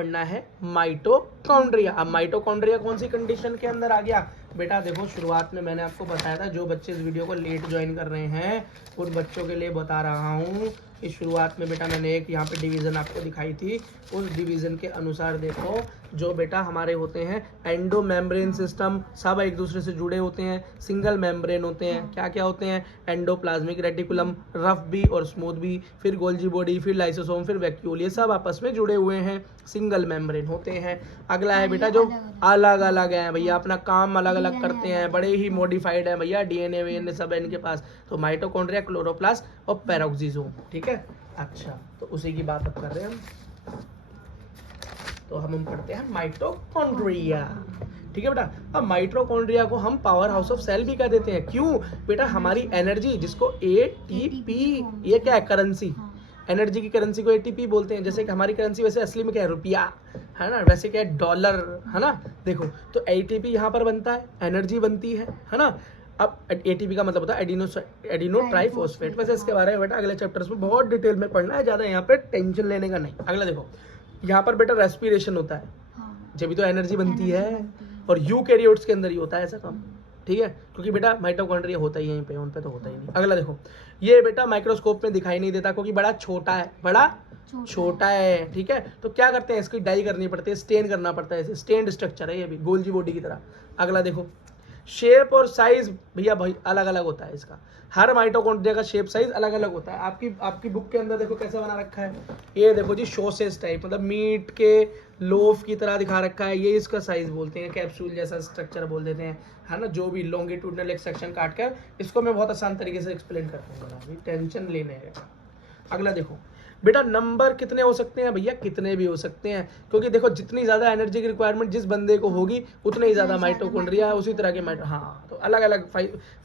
पढ़ना है माइटोकॉन्ड्रिया। अब माइटोकॉन्ड्रिया कौन सी कंडीशन के अंदर आ गया बेटा? देखो शुरुआत में मैंने आपको बताया था, जो बच्चे इस वीडियो को लेट ज्वाइन कर रहे हैं उन बच्चों के लिए बता रहा हूँ कि शुरुआत में बेटा मैंने एक यहाँ पे डिवीज़न आपको दिखाई थी, उस डिवीज़न के अनुसार देखो जो बेटा हमारे होते हैं एंडो मेम्ब्रेन सिस्टम, सब एक दूसरे से जुड़े होते हैं, सिंगल मेम्ब्रेन होते हैं। क्या क्या होते हैं? एंडोप्लाज्मिक रेटिकुलम, रफ बी और स्मूथ बी, फिर गोल्जी बॉडी, फिर लाइसोसोम, फिर वैक्यूल, ये सब आपस में जुड़े हुए हैं, सिंगल मेम्ब्रेन होते हैं। अगला है बेटा जो अलग अलग है भैया, अपना काम अलग अलग करते हैं, बड़े ही मॉडिफाइड है भैया, डीएनए वीएनए सब है इनके पास। तो माइटोकॉन्ड्रिया, क्लोरोप्लास्ट और पेरोक्सिसोम, ठीक है। अच्छा, तो उसी की बात अब कर रहे हैं हम। तो हम पढ़ते हैं माइटोकॉन्ड्रिया, ठीक है बेटा। अब माइटोकॉन्ड्रिया को हम पावर हाउस ऑफ सेल भी कह देते हैं। क्यों बेटा? हमारी एनर्जी जिसको एटीपी, ये क्या है? करेंसी। एनर्जी की करेंसी को एटीपी बोलते हैं। जैसे कि हमारी करेंसी वैसे असली में क्या है? रुपया है ना, वैसे क्या है? डॉलर, है ना। देखो तो एटीपी यहाँ पर बनता है, एनर्जी बनती है ना। अब एटीपी का मतलब होता है एडिनो ट्राइफॉस्फेट। वैसे इसके बारे में बेटा अगले चैप्टर्स में बहुत डिटेल में पढ़ना है, ज़्यादा यहाँ पे टेंशन लेने का नहीं। अगला देखो, यहाँ पर बेटा रेस्पिरेशन होता है, जब भी तो एनर्जी बनती है, और यूकैरियोट्स के अंदर ही होता है ऐसा काम, ठीक है। क्योंकि बेटा माइटोकॉन्ड्रिया होता ही यहीं पे, उन पे तो होता ही नहीं। अगला देखो, ये बेटा माइक्रोस्कोप में दिखाई नहीं देता क्योंकि बड़ा छोटा है, बड़ा छोटा है, ठीक है। तो क्या करते हैं, इसकी डाई करनी पड़ती है, स्टेन करना पड़ता है, स्टेन्ड स्ट्रक्चर है ये भी, गोल्जी बॉडी की तरह। अगला देखो, शेप और साइज भैया भाई अलग अलग होता है इसका, हर माइटोकॉन्ड्रिया का शेप साइज अलग अलग होता है। आपकी बुक के अंदर देखो कैसा बना रखा है, ये देखो जी शोसेस टाइप, मतलब मीट के लोफ की तरह दिखा रखा है, ये इसका साइज बोलते हैं, कैप्सूल जैसा स्ट्रक्चर बोल देते हैं, है ना। जो भी लॉन्गिट्यूडनल एक सेक्शन काट कर, इसको मैं बहुत आसान तरीके से एक्सप्लेन करता हूँ, अभी टेंशन लेने है। अगला देखो बेटा, नंबर कितने हो सकते हैं भैया? कितने भी हो सकते हैं, क्योंकि देखो जितनी ज़्यादा एनर्जी की रिक्वायरमेंट जिस बंदे को होगी उतने ही ज़्यादा माइटोकॉन्ड्रिया, उसी तरह के हाँ। तो अलग अलग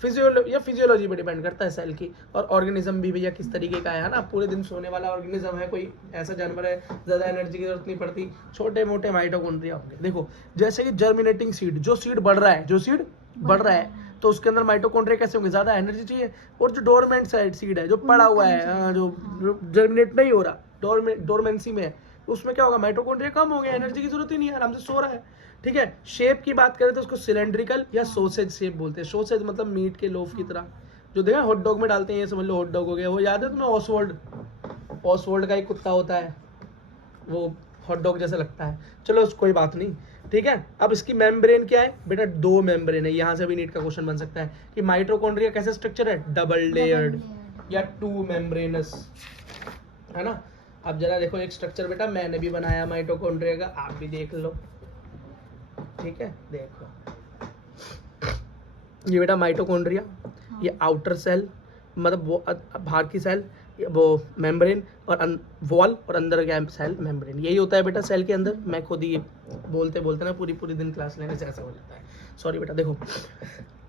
फिजियोलॉजी पे डिपेंड करता है सेल की। और ऑर्गेनिज्म भी भैया किस तरीके का है ना, पूरे दिन सोने वाला ऑर्गेनिज्म है, कोई ऐसा जानवर है ज़्यादा एनर्जी की जरूरत नहीं पड़ती, छोटे मोटे माइटोकॉन्ड्रिया होंगे। देखो जैसे कि जर्मिनेटिंग सीड, जो सीड बढ़ रहा है, तो उसके अंदर माइटोकॉन्ड्रिया कैसे होंगे? ज़्यादा एनर्जी चाहिए। और जो डोरमेंट सीड है, जो पड़ा हुआ है, जो जर्मिनेट नहीं हो रहा, डोरमेंसी में है, उसमें क्या होगा? माइटोकॉन्ड्रिया कम हो गया, एनर्जी की जरूरत ही नहीं है, आराम से सो रहा है, ठीक है। शेप की बात करें तो उसको सिलेंड्रिकल या सोसेज शेप बोलते हैं। सोसेज मतलब मीट के लोफ की तरह, जो देखा हॉट डॉग में डालते हैं, ये समझ लो हॉट डॉग हो गया। वो याद है तुम्हें ऑसवर्ल्ड का एक कुत्ता होता है, वो हॉट डॉग जैसा लगता है। चलो कोई बात नहीं, ठीक है। अब इसकी मेम्ब्रेन क्या है बेटा? 2 मेम्ब्रेन है। यहाँ से भी नीट का क्वेश्चन बन सकता है कि माइटोकॉन्ड्रिया कैसा स्ट्रक्चर है? डबल लेयर्ड या 2 मेम्ब्रेनस, है ना। अब जरा देखो एक स्ट्रक्चर बेटा मैंने भी बनाया माइटोकॉन्ड्रिया का, आप भी देख लो, ठीक है। देखो ये बेटा माइटोकॉन्ड्रिया, ये आउटर सेल, मतलब वो बाहर की सेल, वो मेम्ब्रेन, और वॉल, और अंदर क्या सेल? मेम्ब्रेन। यही होता है बेटा सेल के अंदर। मैं खुद ही बोलते ना पूरी दिन क्लास लेने से ऐसा हो जाता है, सॉरी बेटा। देखो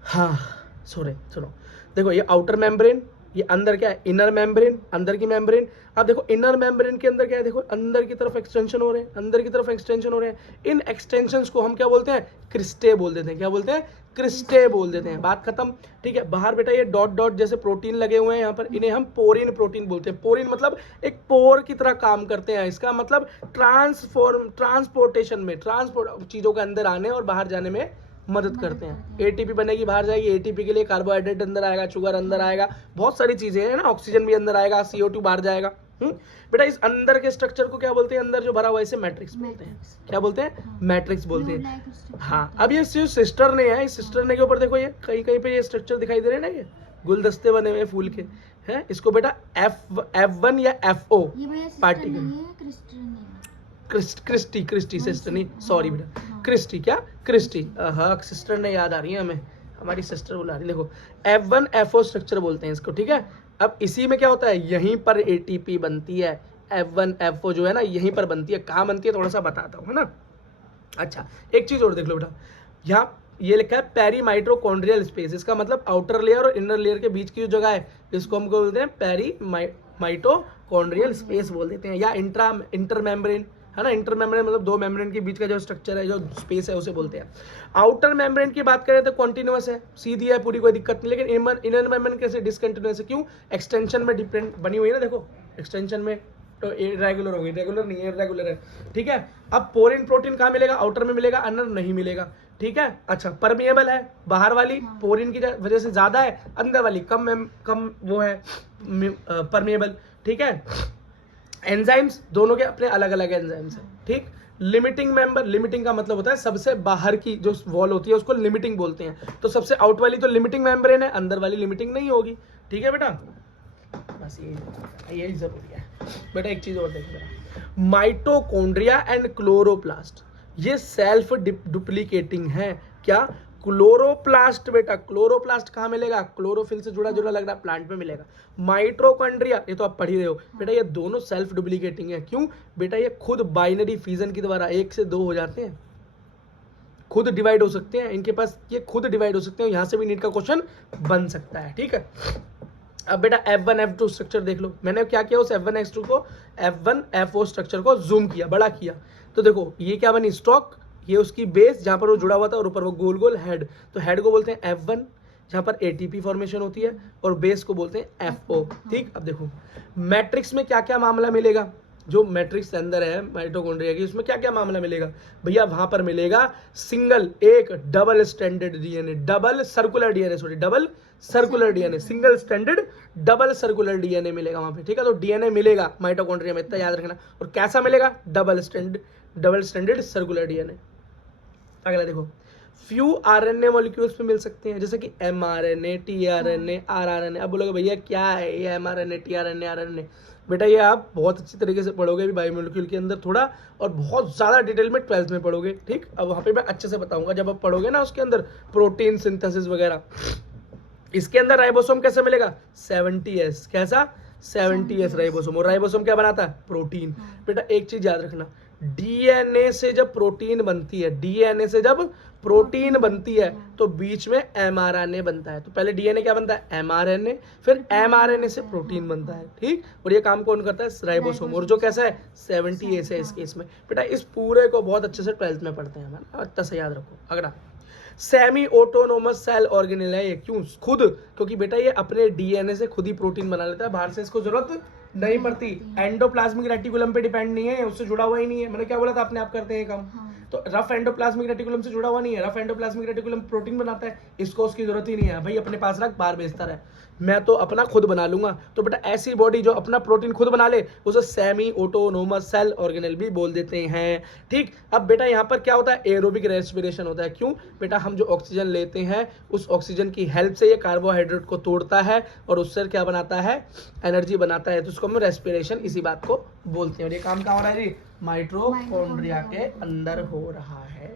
हाँ सुनो, देखो ये आउटर मेम्ब्रेन, ये अंदर क्या है? इनर मेम्ब्रेन, अंदर की मेम्ब्रेन। अब देखो इनर मेम्ब्रेन के अंदर क्या है? देखो अंदर की तरफ एक्सटेंशन हो रहे हैं, इन एक्सटेंशंस को हम क्या बोलते हैं? क्रिस्टे बोल देते हैं। क्या बोलते हैं? क्रिस्टे बोल देते हैं। बात खत्म, ठीक है। बाहर बेटा ये डॉट जैसे प्रोटीन लगे हुए हैं यहाँ पर, इन्हें हम पोरिन प्रोटीन बोलते हैं। पोरिन मतलब एक पोर की तरह काम करते हैं, इसका मतलब ट्रांसपोर्टेशन में, चीज़ों के अंदर आने और बाहर जाने में मदद करते हैं। एटीपी बनेगी, बाहर जाएगी, एटीपी के लिए कार्बोहाइड्रेट अंदर आएगा, शुगर अंदर आएगा, बहुत सारी चीजें हैं ना, ऑक्सीजन भी अंदर आएगा, CO2 बाहर जाएगा। बेटा इस अंदर के स्ट्रक्चर को क्या बोलते हैं? अंदर जो भरा हुआ है इसे मैट्रिक्स बोलते हैं। क्या बोलते हैं? मैट्रिक्स बोलते हैं। हाँ, अब ये सिस्टर ने है, इस सिस्टर ने के ऊपर देखो, ये कहीं कहीं पे ये स्ट्रक्चर दिखाई दे रहे हैं ना, ये गुलदस्ते बने हुए फूल के हैं, इसको बेटा F1 या FO पार्टिकल, क्रिस्टी सिस्टर नहीं, सॉरी बेटा, क्रिस्टी, हाँ सिस्टर ने याद आ रही है हमें, हमारी सिस्टर बुला रही है। देखो F1 FO स्ट्रक्चर बोलते हैं इसको, ठीक है। अब इसी में क्या होता है? यहीं पर ATP बनती है, F1 FO जो है ना यहीं पर बनती है। कहाँ बनती है थोड़ा सा बताता हूँ, है ना। अच्छा एक चीज और देख लो बेटा, यहाँ ये लिखा है पेरी माइटोकॉन्ड्रियल स्पेस, इसका मतलब आउटर लेयर और इनर लेयर के बीच की जो जगह है इसको हम बोलते हैं पेरी माइटोकॉन्ड्रियल स्पेस बोल देते हैं, या इंटर मेम्ब्रेन, है ना। इंटर मेम्ब्रेन मतलब 2 मेम्ब्रेन के बीच का जो स्ट्रक्चर है, जो स्पेस है, उसे बोलते हैं। आउटर मेम्ब्रेन की बात करें तो कॉन्टिन्यूअस है, सीधी है पूरी, कोई दिक्कत नहीं। लेकिन इनर मेम्ब्रेन कैसे? डिसकंटिन्यूअस है। क्यों? एक्सटेंशन में डिपेंड बनी हुई है ना, देखो एक्सटेंशन में तो इरेगुलर हो गई, रेगुलर नहीं है, इरेगुलर है, ठीक है। अब पोरिन प्रोटीन कहाँ मिलेगा, आउटर में मिलेगा, अंदर नहीं मिलेगा, ठीक है। अच्छा, परमिएबल है, बाहर वाली पोरिन की वजह से ज्यादा है, अंदर वाली कम वो है परमिएबल, ठीक है। एंजाइम्स दोनों के अपने अलग अलग एंजाइम्स हैं, ठीक। लिमिटिंग मेंबर, लिमिटिंग का मतलब होता है सबसे बाहर की जो वॉल होती है उसको लिमिटिंग बोलते हैं। तो सबसे आउट वाली तो लिमिटिंग मेम्ब्रेन है, अंदर वाली लिमिटिंग नहीं होगी, ठीक है बेटा। बस यही जरूरी है बेटा। एक चीज और देखो बेटा, माइटोकॉन्ड्रिया एंड क्लोरोप्लास्ट ये सेल्फ डुप्लीकेटिंग है। क्या, क्लोरोप्लास्ट बेटा, क्लोरोप्लास्ट कहाँ मिलेगा, क्लोरोफिल से जुड़ा जुड़ा लग रहा है, प्लांट में मिलेगा। माइटोकॉन्ड्रिया ये तो आप पढ़ ही रहे हो बेटा, ये दोनों सेल्फ डुप्लीकेटिंग है। क्यों बेटा, ये खुद बाइनरी फिजन की द्वारा 1 से 2 हो जाते हैं, खुद डिवाइड हो सकते हैं, इनके पास ये खुद डिवाइड हो सकते हैं। यहाँ से भी नीट का क्वेश्चन बन सकता है, ठीक है। अब बेटा F1 F2 स्ट्रक्चर देख लो, मैंने क्या किया उस F1 F2 को, F1 F4 स्ट्रक्चर को जूम किया, बड़ा किया, तो देखो ये क्या बनी, स्टॉक, ये उसकी बेस जहां पर वो जुड़ा हुआ था, और ऊपर वो गोल गोल हेड, तो हेड को बोलते हैं F1 जहां पर ATP फॉर्मेशन होती है, और बेस को बोलते हैं FO, ठीक। अब देखो मैट्रिक्स में क्या क्या मामला मिलेगा, जो मैट्रिक्स के अंदर है माइटोकॉन्ड्रिया की, उसमें क्या क्या मामला मिलेगा भैया, वहां पर मिलेगा सिंगल, एक double standard DNA, double circular DNA, sorry double circular DNA, single standard double circular DNA मिलेगा वहां पे, ठीक है। तो डीएनए मिलेगा माइटोकॉन्ड्रिया में, इतना याद रखना। और कैसा मिलेगा, डबल स्टैंडर्ड सर्कुलर डीएनए। अगला देखो, फ्यू आरएनए मॉलिक्यूल्स पे मिल सकते हैं, जैसे कि mRNA, tRNA, rRNA। अब बोलोगे भैया क्या है ये mRNA, tRNA, rRNA, बेटा ये आप बहुत अच्छी तरीके से पढ़ोगे अभी बायोमोलिक्यूल के अंदर थोड़ा, और बहुत ज़्यादा डिटेल में 12th में पढ़ोगे, ठीक। अब वहाँ पे मैं अच्छे से बताऊंगा जब आप पढ़ोगे ना उसके अंदर प्रोटीन सिंथेसिस वगैरह। इसके अंदर राइबोसोम कैसे मिलेगा, 70S, कैसा 70S राइबोसोम। और राइबोसोम क्या बनाता है, प्रोटीन। बेटा एक चीज याद रखना, डीएनए से जब प्रोटीन बनती है, डीएनए से जब प्रोटीन बनती है तो बीच में एमआरएनए बनता है। तो पहले डीएनए क्या बनता है, एमआरएनए, फिर एमआरएनए से प्रोटीन बनता है, ठीक। और ये काम कौन करता है, राइबोसोम, और जो कैसा है 70S है इस केस में। बेटा इस पूरे को बहुत अच्छे से 12th में पढ़ते हैं, अच्छा से याद रखो। अगला सेमी ऑटोनोमस सेल ऑर्गेनेल है ये, क्यों, खुद, क्योंकि बेटा ये अपने डीएनए से खुद ही प्रोटीन बना लेता है, बाहर से इसको जरूरत नहीं पड़ती। एंडोप्लाज्मिक रेटिकुलम पे डिपेंड नहीं है, उससे जुड़ा हुआ ही नहीं है। मैंने क्या बोला था, अपने आप करते हैं काम। तो रफ एंडोप्लाज्मिक रेटिकुलम से जुड़ा हुआ नहीं है, रफ एंडोप्लाज्मिक रेटिकुलम प्रोटीन बनाता है, इसको उसकी जरूरत ही नहीं है भाई, अपने पास रख, बाहर भेजता रहे, मैं तो अपना खुद बना लूंगा। तो बेटा ऐसी बॉडी जो अपना प्रोटीन खुद बना ले उसे सेमी ऑटोनोमस सेल ऑर्गेनेल भी बोल देते हैं, ठीक। अब बेटा यहाँ पर क्या होता है, एरोबिक रेस्पिरेशन होता है। क्यों बेटा, हम जो ऑक्सीजन लेते हैं उस ऑक्सीजन की हेल्प से ये कार्बोहाइड्रेट को तोड़ता है और उससे क्या बनाता है, एनर्जी बनाता है, तो उसको हम रेस्पिरेशन इसी बात को बोलते हैं। और ये काम कहाँ हो रहा है जी, माइटोकॉन्ड्रिया के अंदर हो रहा है।